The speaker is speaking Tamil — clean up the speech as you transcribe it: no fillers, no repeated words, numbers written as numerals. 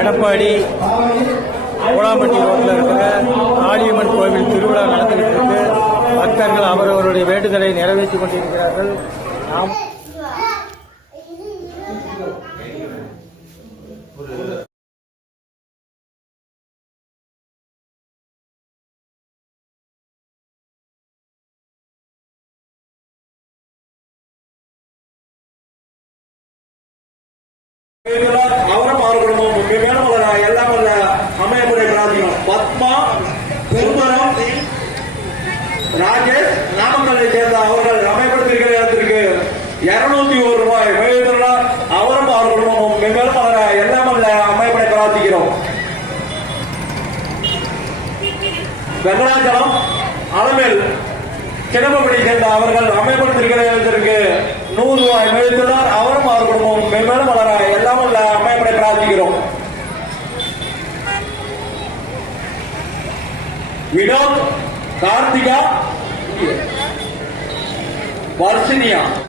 எடப்பாடி கோலாம்பட்டி ரோட்டில் இருக்கிற காளியம்மன் கோவில் திருவிழா நடந்துகிட்டு இருக்கு. பக்தர்கள் அவரவருடைய வேண்டுதலை நிறைவேற்றிக் கொண்டிருக்கிறார்கள். நாம் அவரும் அவர்களும் மேலும் எல்லாம் உள்ள அமையமுறை பிரார்த்திக்கும். பத்மா சுந்தரம் ராஜேஷ் நாமக்கல்லை சேர்ந்த அவர்கள் அமைப்படுத்திருக்கிற இடத்திற்கு 201 ரூபாய் மேலும் அவரும் அவர்களும் மேலும் எல்லாம் உள்ள அமைப்படை பிரார்த்திக்கிறோம். வெங்கடாச்சலம் அலமேல் சின்னப்படி சேர்ந்த அவர்கள் அமைப்படுத்திருக்கிற இடத்திற்கு 100 ரூபாய் மேலுள்ளார். அவரும் அவர்களும் மேலும் எல்லாம் உள்ள அமைப்படை பிரார்த்திக்கிறோம். வினோத், கார்த்திகா, வர்ஷினியா